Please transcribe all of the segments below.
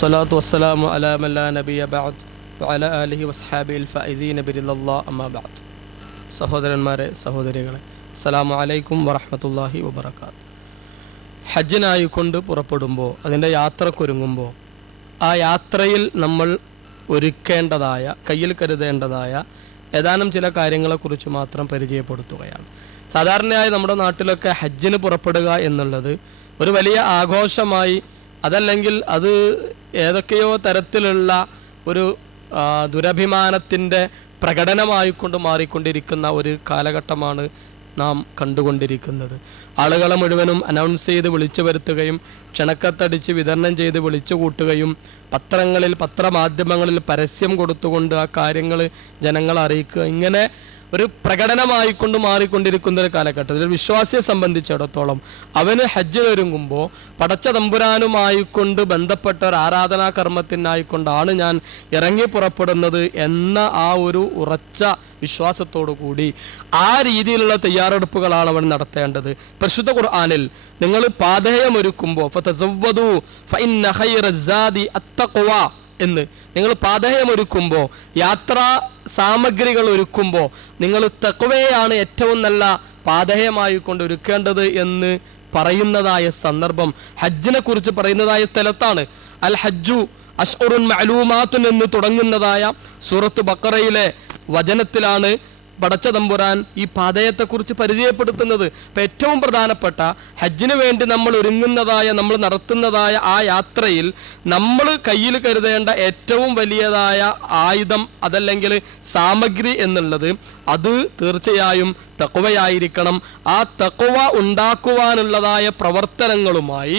വസ്സലാത്തു വസ്സലാമു അലാ നബിയ وعلى اله ആലിഹി വസ്ഹാബിൽ ഫൈസീന الله اما بعد. സഹോദരന്മാരെ സഹോദരികളെ അസ്സലാമു അലൈക്കും വറഹ്മത്തുള്ളാഹി വബറകാത്ത് ഹജ്ജിനായി കൊണ്ട് പുറപ്പെടുമ്പോൾ അതിന്റെ യാത്രക്കൊരുങ്ങുമ്പോൾ ആ യാത്രയിൽ നമ്മൾ ഒരുക്കേണ്ടതായ കയ്യിൽ കരുതേണ്ടതായ ഏതാനും ചില കാര്യങ്ങളെക്കുറിച്ച് മാത്രം പരിചയപ്പെടുത്തുകയാണ്. സാധാരണയായി നമ്മുടെ നാട്ടിലൊക്കെ ഹജ്ജിന് പുറപ്പെടുക എന്നുള്ളത് ഒരു വലിയ ആഘോഷമായി അതല്ലെങ്കിൽ അത് ഏതൊക്കെയോ തരത്തിലുള്ള ഒരു ദുരഭിമാനത്തിന്റെ പ്രകടനമായിക്കൊണ്ട് മാറിക്കൊണ്ടിരിക്കുന്ന ഒരു കാലഘട്ടമാണ് നാം കണ്ടുകൊണ്ടിരിക്കുന്നത്. ആളുകളെ മുഴുവനും അനൗൺസ് ചെയ്ത് വിളിച്ചു വരുത്തുകയും ക്ഷണക്കത്തടിച്ച് വിതരണം ചെയ്ത് വിളിച്ചു കൂട്ടുകയും പത്രങ്ങളിൽ പത്രമാധ്യമങ്ങളിൽ പരസ്യം കൊടുത്തുകൊണ്ട് ആ കാര്യങ്ങൾ ജനങ്ങളെ അറിയിക്കുക. ഇങ്ങനെ ഒരു പ്രകടനമായിക്കൊണ്ട് മാറിക്കൊണ്ടിരിക്കുന്ന ഒരു കാലഘട്ടത്തിൽ ഒരു വിശ്വാസിയെ സംബന്ധിച്ചിടത്തോളം അവന് ഹജ്ജിനൊരുങ്ങുമ്പോൾ പടച്ച തമ്പുരാനുമായിക്കൊണ്ട് ബന്ധപ്പെട്ട ഒരു ആരാധനാ കർമ്മത്തിനായിക്കൊണ്ടാണ് ഞാൻ ഇറങ്ങി പുറപ്പെടുന്നത് എന്ന ആ ഒരു ഉറച്ച വിശ്വാസത്തോടു കൂടി ആ രീതിയിലുള്ള തയ്യാറെടുപ്പുകളാണ് അവൻ നടത്തേണ്ടത്. പരിശുദ്ധ ഖുർആാനിൽ നിങ്ങൾ പാതയമൊരുക്കുമ്പോൾ എന്ന്. നിങ്ങൾ പാതയമൊരുക്കുമ്പോൾ യാത്രാ സാമഗ്രികൾ ഒരുക്കുമ്പോൾ നിങ്ങൾ തക്കവയാണ് ഏറ്റവും നല്ല പാതയമായി കൊണ്ട് ഒരുക്കേണ്ടത് എന്ന് പറയുന്നതായ സന്ദർഭം. ഹജ്ജിനെ കുറിച്ച് പറയുന്നതായ സ്ഥലത്താണ്. അൽ ഹജ്ജു അഷ്റുൻ മഅലൂമാത്തുൻ എന്ന് തുടങ്ങുന്നതായ സൂറത്ത് ബക്കറയിലെ വചനത്തിലാണ് പടച്ച തമ്പുരാൻ ഈ പാതയത്തെക്കുറിച്ച് പരിചയപ്പെടുത്തുന്നത് അപ്പം ഏറ്റവും പ്രധാനപ്പെട്ട ഹജ്ജിന് വേണ്ടി നമ്മൾ ഒരുങ്ങുന്നതായ നമ്മൾ നടത്തുന്നതായ ആ യാത്രയിൽ നമ്മൾ കയ്യിൽ കരുതേണ്ട ഏറ്റവും വലിയതായ ആയുധം അതല്ലെങ്കിൽ സാമഗ്രി എന്നുള്ളത് അത് തീർച്ചയായും തക്കുവയായിരിക്കണം ആ തക്കുവ ഉണ്ടാക്കുവാനുള്ളതായ പ്രവർത്തനങ്ങളുമായി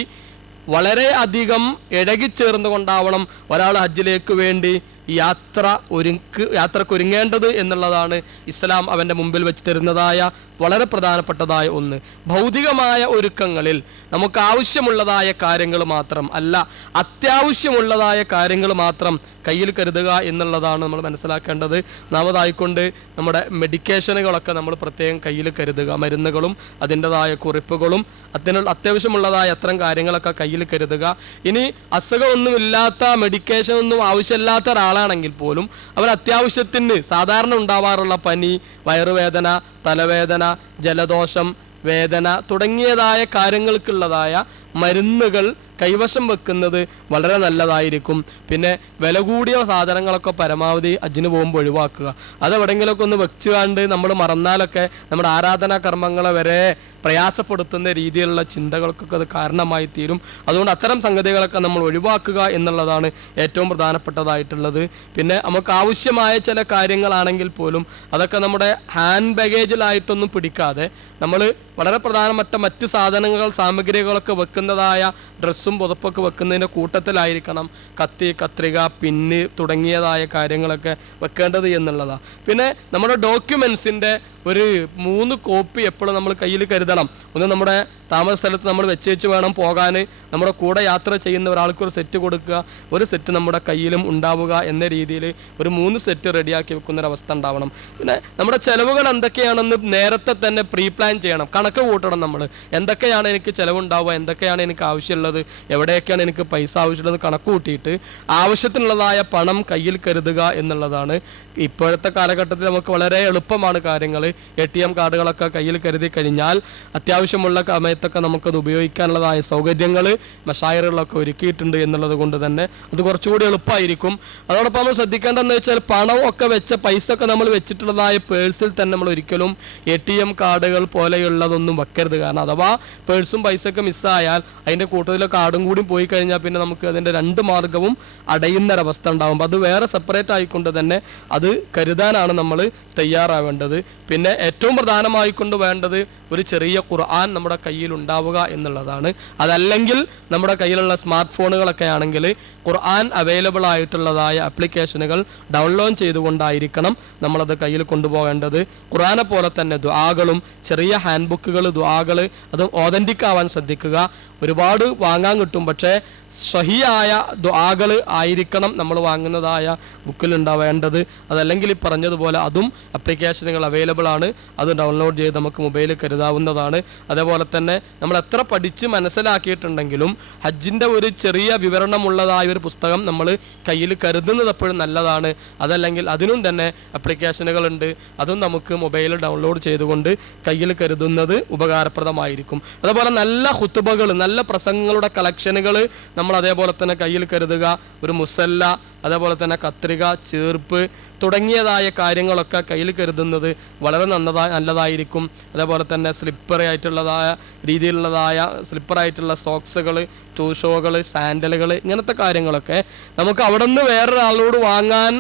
വളരെ അധികം ഇഴകിച്ചേർന്നുകൊണ്ടാവണം ഒരാൾ ഹജ്ജിലേക്ക് വേണ്ടി യാത്ര ഒരുക്ക് യാത്രക്കൊരുങ്ങേണ്ടത് എന്നുള്ളതാണ് ഇസ്ലാം അവന്റെ മുമ്പിൽ വെച്ച് തരുന്നതായ വളരെ പ്രധാനപ്പെട്ടതായ ഒന്ന്. ഭൗതികമായ ഒരുക്കങ്ങളിൽ നമുക്ക് ആവശ്യമുള്ളതായ കാര്യങ്ങൾ മാത്രം അല്ല അത്യാവശ്യമുള്ളതായ കാര്യങ്ങൾ മാത്രം കയ്യിൽ കരുതുക എന്നുള്ളതാണ് നമ്മൾ മനസ്സിലാക്കേണ്ടത്. നാമതായിക്കൊണ്ട് നമ്മുടെ മെഡിക്കേഷനുകളൊക്കെ നമ്മൾ പ്രത്യേകം കയ്യിൽ കരുതുക. മരുന്നുകളും അതിന്റെതായ കുറിപ്പുകളും അതിനുള്ള അത്യാവശ്യമുള്ളതായ അത്തരം കാര്യങ്ങളൊക്കെ കയ്യിൽ കരുതുക. ഇനി അസുഖമൊന്നുമില്ലാത്ത മെഡിക്കേഷൻ ഒന്നും ആവശ്യമില്ലാത്ത ഒരാളാണെങ്കിൽ പോലും അവർ അത്യാവശ്യത്തിന് സാധാരണ ഉണ്ടാവാറുള്ള പനി വയറുവേദന തലവേദന ജലദോഷം വേദന തുടങ്ങിയതായ കാര്യങ്ങൾക്കുള്ളതായ മരുന്നുകൾ കൈവശം വെക്കുന്നത് വളരെ നല്ലതായിരിക്കും. പിന്നെ വില കൂടിയ സാധനങ്ങളൊക്കെ പരമാവധി അജിന് പോകുമ്പോൾ ഒഴിവാക്കുക. അത് എവിടെയെങ്കിലുമൊക്കെ ഒന്ന് വെച്ചുകാണ്ട് നമ്മൾ മറന്നാലൊക്കെ നമ്മുടെ ആരാധനാ കർമ്മങ്ങളെ വരെ പ്രയാസപ്പെടുത്തുന്ന രീതിയിലുള്ള ചിന്തകൾക്കൊക്കെ അത് കാരണമായി തീരും. അതുകൊണ്ട് അത്തരം സംഗതികളൊക്കെ നമ്മൾ ഒഴിവാക്കുക എന്നുള്ളതാണ് ഏറ്റവും പ്രധാനപ്പെട്ടതായിട്ടുള്ളത്. പിന്നെ നമുക്ക് ആവശ്യമായ ചില കാര്യങ്ങളാണെങ്കിൽ പോലും അതൊക്കെ നമ്മുടെ ഹാൻഡ് ബാഗേജിലായിട്ടൊന്നും പിടിക്കാതെ നമ്മൾ വളരെ പ്രധാനപ്പെട്ട മറ്റ് സാധനങ്ങൾ സാമഗ്രികളൊക്കെ വെക്കുന്നതായ ഡ്രസ്സും പുതപ്പൊക്കെ വെക്കുന്നതിന്റെ കൂട്ടത്തിലായിരിക്കണം കത്തി കത്രിക പിന്ന് തുടങ്ങിയതായ കാര്യങ്ങളൊക്കെ വെക്കേണ്ടത് എന്നുള്ളതാണ് പിന്നെ നമ്മുടെ ഡോക്യുമെൻസിന്റെ ഒരു മൂന്ന് കോപ്പി എപ്പോഴും നമ്മൾ കയ്യിൽ കരുതണം. ഒന്ന് നമ്മുടെ താമസ സ്ഥലത്ത് നമ്മൾ വെച്ച് വെച്ച് വേണം പോകാൻ. നമ്മുടെ കൂടെ യാത്ര ചെയ്യുന്ന ഒരാൾക്ക് ഒരു സെറ്റ് കൊടുക്കുക. ഒരു സെറ്റ് നമ്മുടെ കയ്യിലും ഉണ്ടാവുക എന്ന രീതിയിൽ ഒരു മൂന്ന് സെറ്റ് റെഡിയാക്കി വെക്കുന്ന അവസ്ഥ ഉണ്ടാവണം. പിന്നെ നമ്മുടെ ചിലവുകൾ എന്തൊക്കെയാണെന്ന് നേരത്തെ തന്നെ പ്രീ പ്ലാൻ ചെയ്യണം. കണക്ക് കൂട്ടണം നമ്മൾ. എന്തൊക്കെയാണ് എനിക്ക് ചിലവുണ്ടാവുക? എന്തൊക്കെയാണ് എനിക്ക് ആവശ്യമുള്ളത്? എവിടെയൊക്കെയാണ് എനിക്ക് പൈസ ആവശ്യമുള്ളത്? കണക്ക് കൂട്ടിയിട്ട് ആവശ്യത്തിനുള്ളതായ പണം കയ്യിൽ കരുതുക എന്നുള്ളതാണ്. ഇപ്പോഴത്തെ കാലഘട്ടത്തിൽ നമുക്ക് വളരെ എളുപ്പമാണ് കാര്യങ്ങൾ. എ ടി എം കാർഡുകളൊക്കെ കയ്യിൽ കരുതി കഴിഞ്ഞാൽ അത്യാവശ്യമുള്ള സമയത്തൊക്കെ നമുക്കത് ഉപയോഗിക്കാനുള്ളതായ സൗകര്യങ്ങൾ മഷായറുകളൊക്കെ ഒരുക്കിയിട്ടുണ്ട് എന്നുള്ളത് കൊണ്ട് തന്നെ അത് കുറച്ചുകൂടി എളുപ്പമായിരിക്കും. അതോടൊപ്പം നമ്മൾ ശ്രദ്ധിക്കേണ്ടതെന്ന് വെച്ചാൽ പണം ഒക്കെ വെച്ച പൈസ ഒക്കെ നമ്മൾ വെച്ചിട്ടുള്ളതായ പേഴ്സിൽ തന്നെ നമ്മൾ ഒരിക്കലും എ ടി എം കാർഡുകൾ പോലെയുള്ളതൊന്നും വെക്കരുത്. കാരണം അഥവാ പേഴ്സും പൈസ ഒക്കെ മിസ്സായാൽ അതിന്റെ കൂട്ടത്തിലെ കാർഡും കൂടി പോയി കഴിഞ്ഞാൽ പിന്നെ നമുക്ക് അതിന്റെ രണ്ട് മാർഗവും അടയുന്നൊരവസ്ഥ ഉണ്ടാകും. അത് വേറെ സെപ്പറേറ്റ് ആയിക്കൊണ്ട് തന്നെ അത് കരുതാനാണ് നമ്മൾ തയ്യാറാവേണ്ടത്. പിന്നെ ഏറ്റവും പ്രധാനമായിക്കൊണ്ട് വേണ്ടത് ഒരു ചെറിയ ഖുർആൻ നമ്മുടെ കയ്യിൽ ഉണ്ടാവുക എന്നുള്ളതാണ്. അതല്ലെങ്കിൽ നമ്മുടെ കയ്യിലുള്ള സ്മാർട്ട് ഫോണുകളൊക്കെ ആണെങ്കിൽ ഖുർആൻ അവൈലബിൾ ആയിട്ടുള്ളതായ ആപ്ലിക്കേഷനുകൾ ഡൗൺലോഡ് ചെയ്തുകൊണ്ടായിരിക്കണം നമ്മളത് കയ്യിൽ കൊണ്ടുപോകേണ്ടത്. ഖുർആനെ പോലെ തന്നെ ദുആകളും ചെറിയ ഹാൻഡ് ബുക്കുകൾ ദുആകൾ അത് ഓതന്റിക് ആവാൻ ശ്രദ്ധിക്കുക. ഒരുപാട് വാങ്ങാൻ കിട്ടും. പക്ഷേ സ്വഹിയായ ദ്വാകൾ ആയിരിക്കണം നമ്മൾ വാങ്ങുന്നതായ ബുക്കിൽ ഉണ്ടാവേണ്ടത് അതല്ലെങ്കിൽ പറഞ്ഞതുപോലെ അതും അപ്ലിക്കേഷനുകൾ അവൈലബിൾ ആണ്. അത് ഡൗൺലോഡ് ചെയ്ത് നമുക്ക് മൊബൈലിൽ കരുതാവുന്നതാണ്. അതേപോലെ തന്നെ നമ്മൾ എത്ര പഠിച്ച് മനസ്സിലാക്കിയിട്ടുണ്ടെങ്കിലും ഹജ്ജിന്റെ ഒരു ചെറിയ വിവരണമുള്ളതായ ഒരു പുസ്തകം നമ്മൾ കയ്യിൽ കരുതുന്നത് എപ്പോഴും നല്ലതാണ്. അതല്ലെങ്കിൽ അതിനും തന്നെ അപ്ലിക്കേഷനുകളുണ്ട് അതും നമുക്ക് മൊബൈലിൽ ഡൗൺലോഡ് ചെയ്തുകൊണ്ട് കയ്യിൽ കരുതുന്നത് ഉപകാരപ്രദമായിരിക്കും. അതേപോലെ നല്ല ഹുത്തുബകൾ നല്ല പ്രസംഗങ്ങളുടെ കളക്ഷനുകൾ നമ്മൾ അതേപോലെ തന്നെ കയ്യിൽ കരുതുക ഒരു മുസല്ല അതേപോലെ തന്നെ കത്രിക ചേർപ്പ് തുടങ്ങിയതായ കാര്യങ്ങളൊക്കെ കയ്യിൽ കരുതുന്നത് വളരെ നന്നതാ നല്ലതായിരിക്കും. അതേപോലെ തന്നെ സ്ലിപ്പർ ആയിട്ടുള്ളതായ രീതിയിലുള്ളതായ സ്ലിപ്പറായിട്ടുള്ള സോക്സുകൾ ടൂഷോകൾ സാൻഡലുകൾ ഇങ്ങനത്തെ കാര്യങ്ങളൊക്കെ നമുക്ക് അവിടെ നിന്ന് വേറൊരാളോട് വാങ്ങാൻ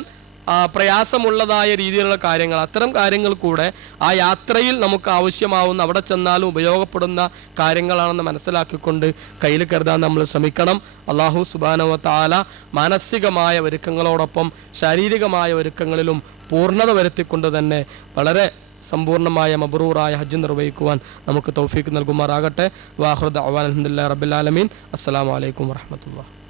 പ്രയാസമുള്ളതായ രീതിയിലുള്ള കാര്യങ്ങൾ അത്തരം കാര്യങ്ങൾ കൂടെ ആ യാത്രയിൽ നമുക്ക് ആവശ്യമാവുന്ന അവിടെ ചെന്നാലും ഉപയോഗപ്പെടുന്ന കാര്യങ്ങളാണെന്ന് മനസ്സിലാക്കിക്കൊണ്ട് കയ്യിൽ കരുതാൻ നമ്മൾ ശ്രമിക്കണം. അള്ളാഹു സുബാനവ താല മാനസികമായ ഒരുക്കങ്ങളോടൊപ്പം ശാരീരികമായ ഒരുക്കങ്ങളിലും പൂർണത വരുത്തിക്കൊണ്ട് തന്നെ വളരെ സമ്പൂർണമായ മബ്രൂറായ ഹജ്ജ് നിർവഹിക്കുവാൻ നമുക്ക് തൗഫീക്ക് നൽകുമാറാകട്ടെ. വാഹൃദ് അവാൻ അലഹദില്ല റബിലാലമീൻ അസ്സാം വലൈക്കും വാഹമത്തുള്ള